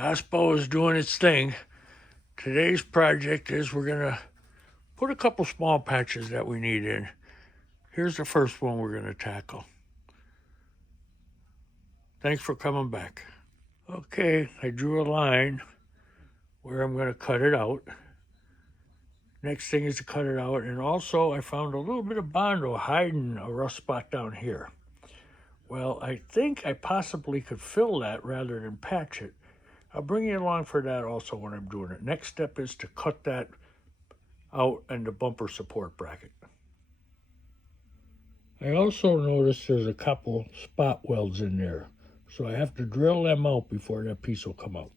Ospo is doing its thing. Today's project is we're going to put a couple small patches that we need in. Here's the first one we're going to tackle. Thanks for coming back. Okay, I drew a line where I'm going to cut it out. Next thing is to cut it out, and also I found a little bit of Bondo hiding a rough spot down here. Well, I think I possibly could fill that rather than patch it. I'll bring you along for that also when I'm doing it. Next step is to cut that out and the bumper support bracket. I also noticed there's a couple spot welds in there, so I have to drill them out before that piece will come out.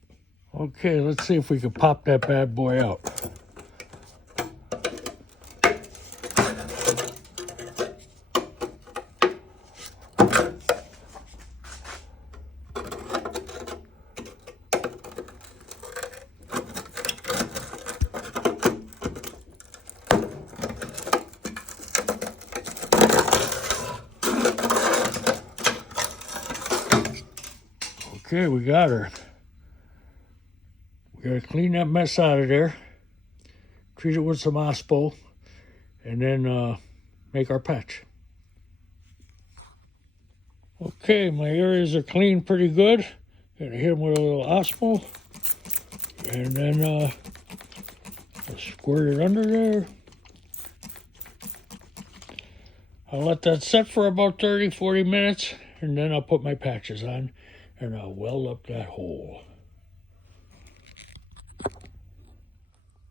Okay, let's see if we can pop that bad boy out. Okay, we got her. We gotta clean that mess out of there, treat it with some Ospo, and then make our patch. Okay, my areas are clean pretty good. Gonna hit them with a little Ospo, and then squirt it under there. I'll let that set for about 30-40 minutes, and then I'll put my patches on, and I'll weld up that hole.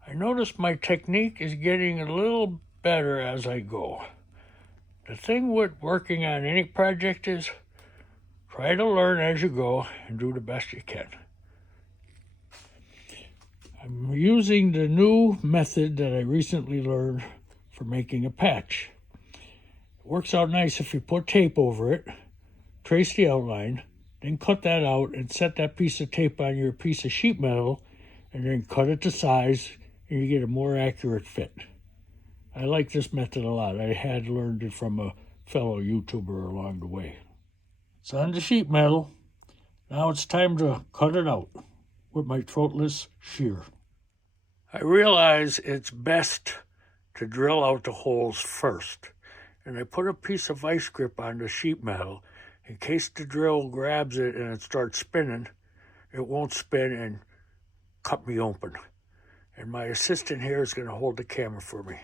I notice my technique is getting a little better as I go. The thing with working on any project is try to learn as you go and do the best you can. I'm using the new method that I recently learned for making a patch. It works out nice if you put tape over it, trace the outline, then cut that out and set that piece of tape on your piece of sheet metal, and then cut it to size, and you get a more accurate fit. I like this method a lot. I had learned it from a fellow YouTuber along the way. It's on the sheet metal. Now it's time to cut it out with my throatless shear. I realize it's best to drill out the holes first, and I put a piece of vice grip on the sheet metal in case the drill grabs it and it starts spinning. It won't spin and cut me open. And my assistant here is going to hold the camera for me.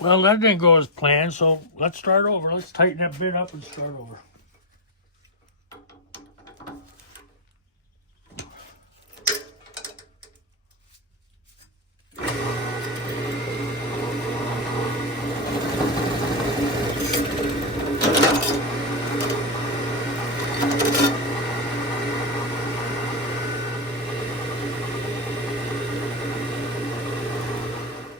Well, that didn't go as planned, so let's start over. Let's tighten that bit up and start over.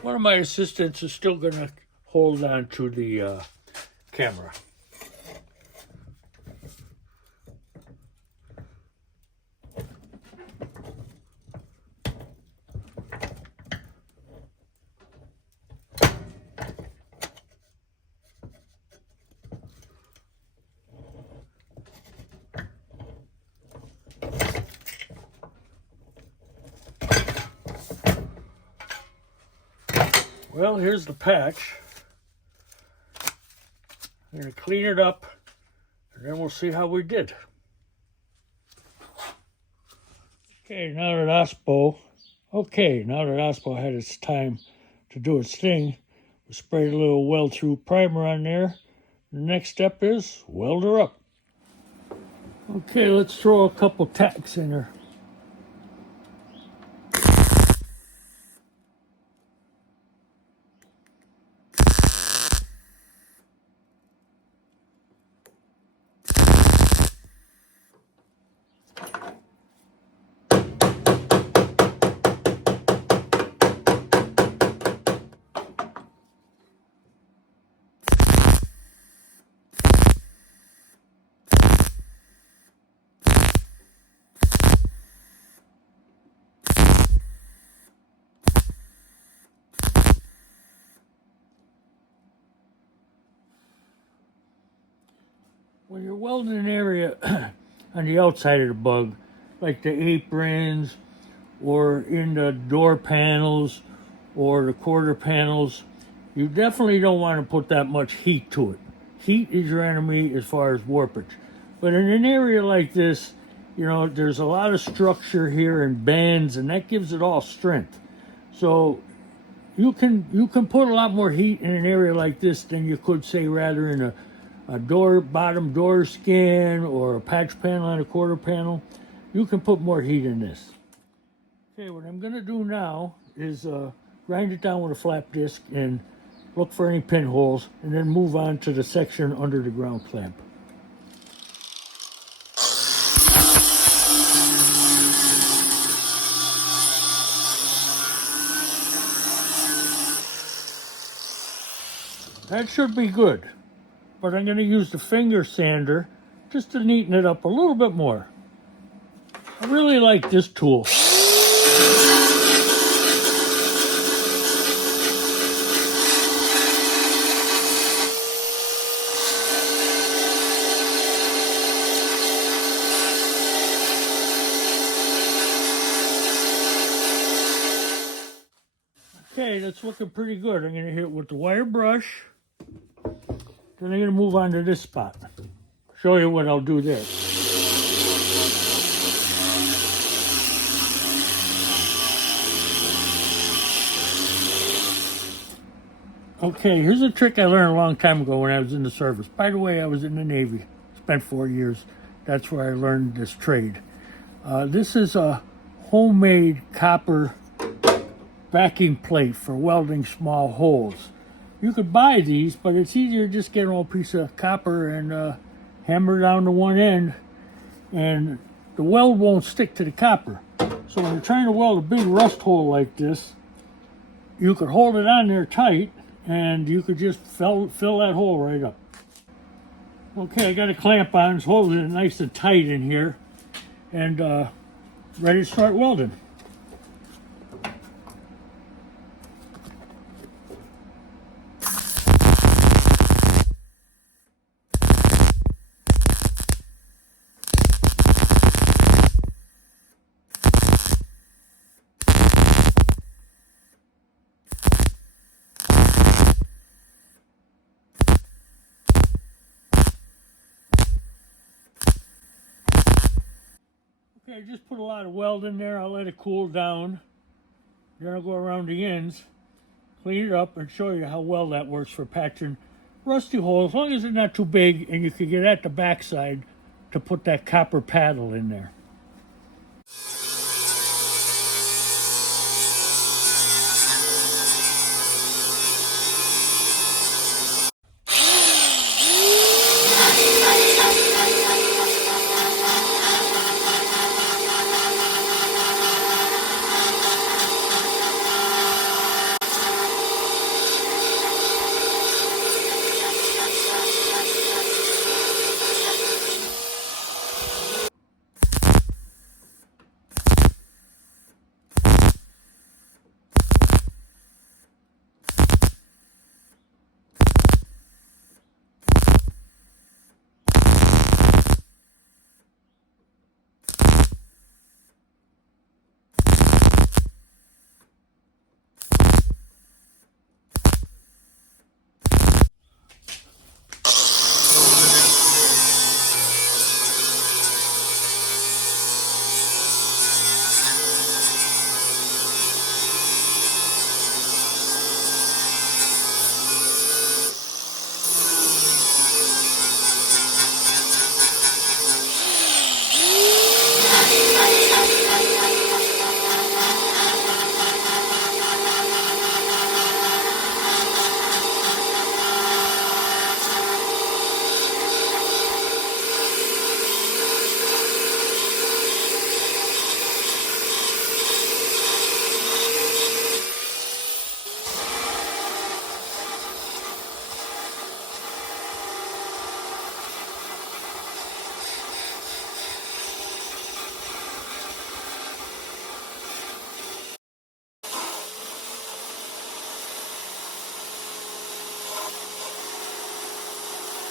One of my assistants is still going to hold on to the camera. Well, here's the patch. I'm going to clean it up, and then we'll see how we did. Okay, now that Ospo had its time to do its thing, we sprayed a little weld-through primer on there. The next step is weld her up. Okay, let's throw a couple tacks in her. weld an area on the outside of the bug, like the aprons or in the door panels or the quarter panels, you definitely don't want to put that much heat to it. Heat is your enemy as far as warpage. But in an area like this, you know, there's a lot of structure here and bands, and that gives it all strength. So you can put a lot more heat in an area like this than you could, say, rather in a bottom door skin or a patch panel on a quarter panel. You can put more heat in this. Okay, what I'm going to do now is grind it down with a flap disc and look for any pinholes, and then move on to the section under the ground clamp. That should be good, but I'm going to use the finger sander just to neaten it up a little bit more. I really like this tool. Okay, that's looking pretty good. I'm going to hit it with the wire brush. Then I'm going to move on to this spot. Show you what I'll do there. Okay, here's a trick I learned a long time ago when I was in the service. By the way, I was in the Navy. Spent 4 years. That's where I learned this trade. This is a homemade copper backing plate for welding small holes. You could buy these, but it's easier to just get an old piece of copper and hammer down to one end, and the weld won't stick to the copper. So when you're trying to weld a big rust hole like this, you could hold it on there tight, and you could just fill that hole right up. Okay, I got a clamp on, it's holding it nice and tight in here, and ready to start welding. Okay, I just put a lot of weld in there. I'll let it cool down. Then I'll go around the ends, clean it up, and show you how well that works for patching rusty holes, as long as it's not too big and you can get at the backside to put that copper paddle in there.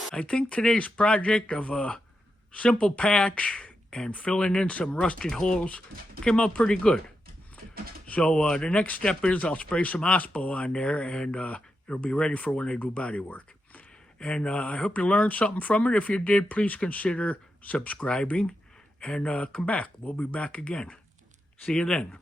I think today's project of simple patch and filling in some rusted holes came out pretty good. So the next step is I'll spray some OSPO on there, and it'll be ready for when I do body work. And I hope you learned something from it. If you did, please consider subscribing and come back. We'll be back again. See you then.